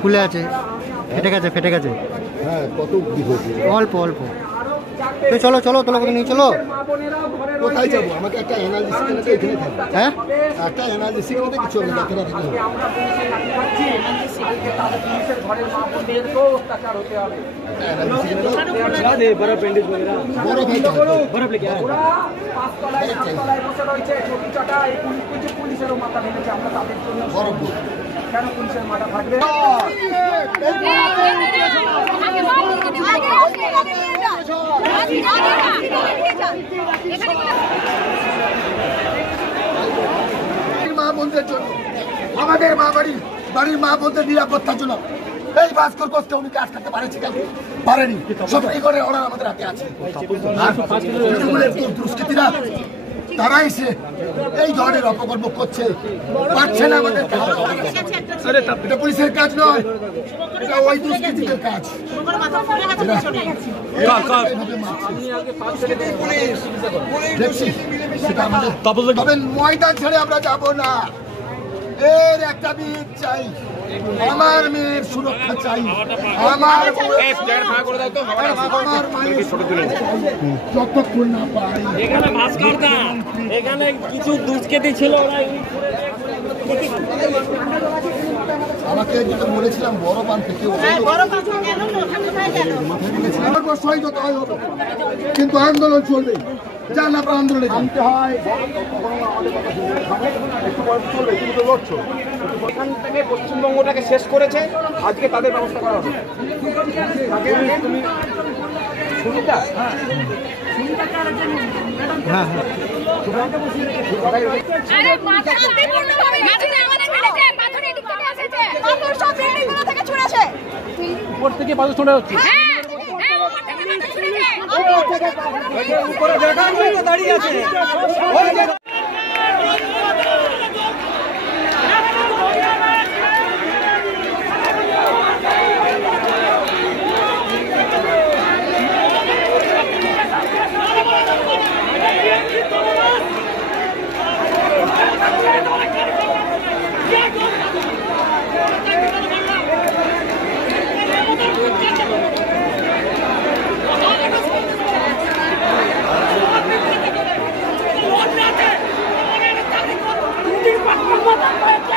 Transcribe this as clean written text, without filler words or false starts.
খুলে আছে, ফেটে গেছে। হ্যাঁ, কত অল্প অল্প। চলো চলো, তোলা কোথাও নিয়ে চলো। কোথায় যাবো? আমাকে একটা এনার্জি সিকেনাতে এখানে থাকবে। হ্যাঁ, একটা এনার্জি সিকেনাতে কিছু হবে না, এখানে থাকলে হবে। কেন পুলিশের মাথা থাকবে? মা বোনদের জন্য, আমাদের মা বাড়ির মা বোনদের নিরাপত্তার জন্য এই ভাস্কর কোচকে উনি কাজ করতে পারেনি। সব কি করে ওরা আমাদের হাতে আছে। দুষ্কৃতীরা তারা এসে এই ধরনের অপকর্ম করছে, পারছে না আমাদের। এটা পুলিশের কাজ নয়, এটা ওই দুষ্কৃতীদের কাজ। তবে ময়দান ছেড়ে আমরা যাব না। এর একটা বিট চাই, আমার মেয়ের সুরক্ষা চাই, আমার যতক্ষণ না পাই। এখানে কিছু দুষ্কৃতী ছিল, আমাকে যেটা বলেছিলাম বড় পান থেকে, কিন্তু আন্দোলন চলবে। যান আপনার আন্দোলনে জানতে হয়, ওখান থেকে পশ্চিমবঙ্গটাকে শেষ করেছে, আজকে তাদের ব্যবস্থা করা হবে। উপর থেকে পাথর ছোড়া হচ্ছে, দাঁড়িয়ে আছে। What?